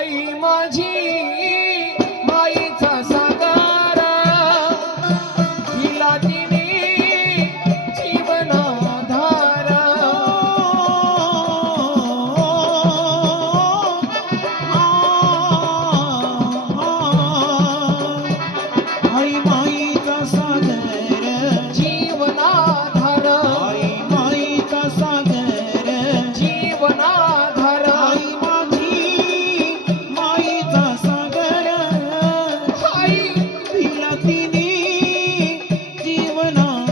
आई माझी माईचा सागर दिला तिने जीवनाधार आई माईचा सागर जीवनाधार आई माईचा सागर जीवनाधार आई माझी माईचा सागर आई दिला तिने जीवनाधार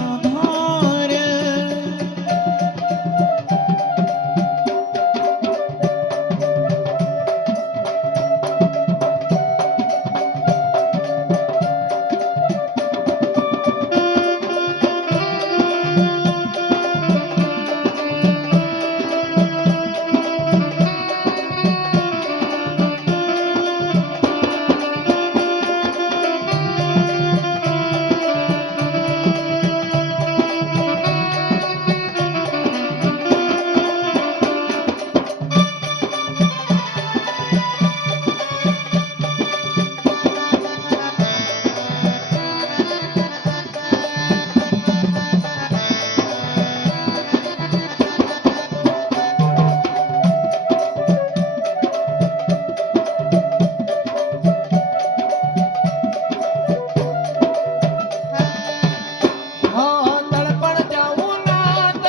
तळपणत्या उन्हात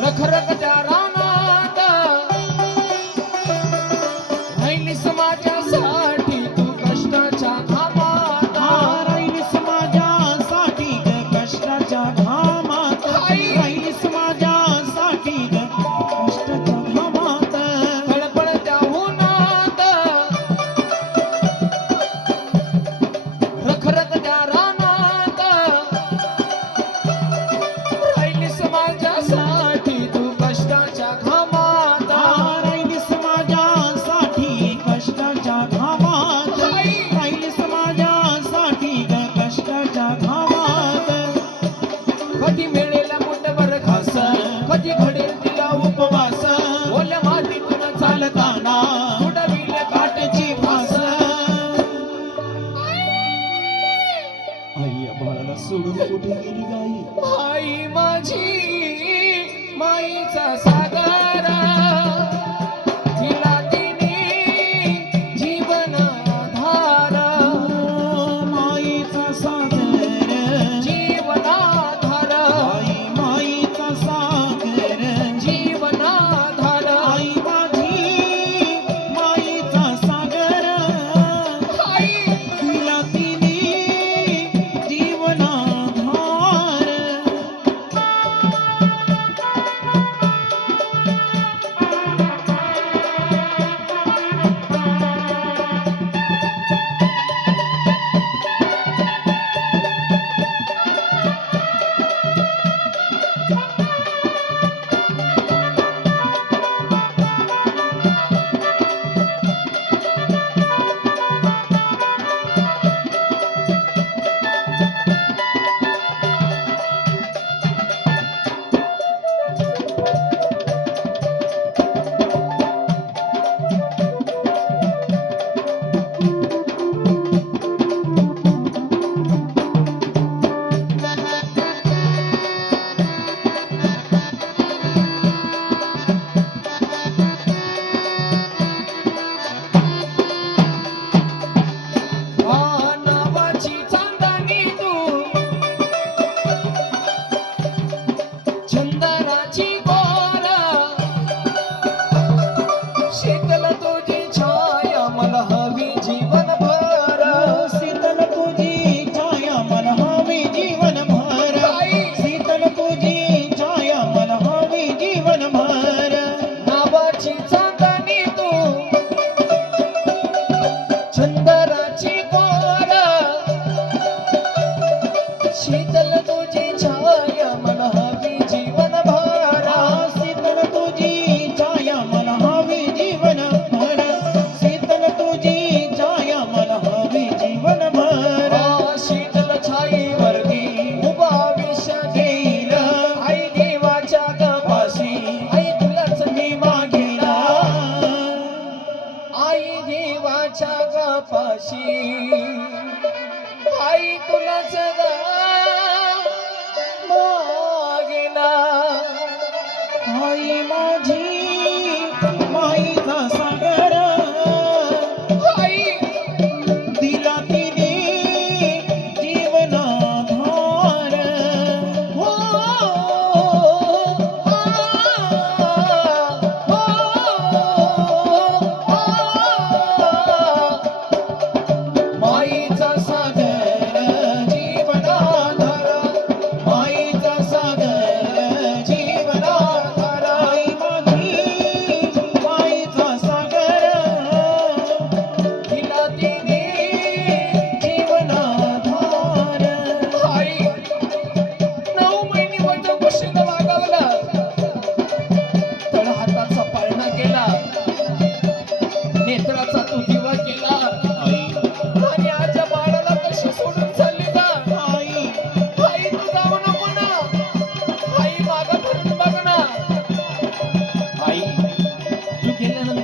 रखरखत्या रानात राहिलीस माझ्यासाठी तू कष्टाच्या घामात राहिलीस माझ्यासाठी ग कष्टाच्या घामात राहिलीस माझ्यासाठी ग कष्टाच्या घामात तळपणत्या उन्हात रखरखत्या रानात राहिलीस माझ्यासाठी तू कष्टाच्या घामात राहिलीस माझ्यासाठी कष्टाच्या घामात राहिलीस माझ्यासाठी ग कष्टाच्या घामात कधी मिळेल मुठभर घास कधी घडेल तिला उपवास ओल्या मातीतून चालताना उडविल काटेची फास आई या बाळाला सोडून कुठे गेली गाई आई माझी माईचा सागर दिला तिने जीवनाधार माईचा सागर जीवनाधार आई माईचा सागर जीवनाधार आई माझी माईचा सागर आई दिला तिने जीवनाधार पाशी आई तुलाच मागेना आई माझी माईचा सागर आई दिला तिने जीवनाधार हो माईचा सागर जीवनाधार माईचा सागर जीवनाधार आई माझी माईचा सागर तिला तिने जीवनाधार आई 9 महिने माझ्या कुशीला वागवला तळ हाताचा पाळणा केला नेत्राचा तू दिवा केला आई आणि आजच्या बाळाला कशी सोडून चालली का आई आई तू जाऊ नको ना आई मागं फिरून बघ ना आई तू गेल्यानंतर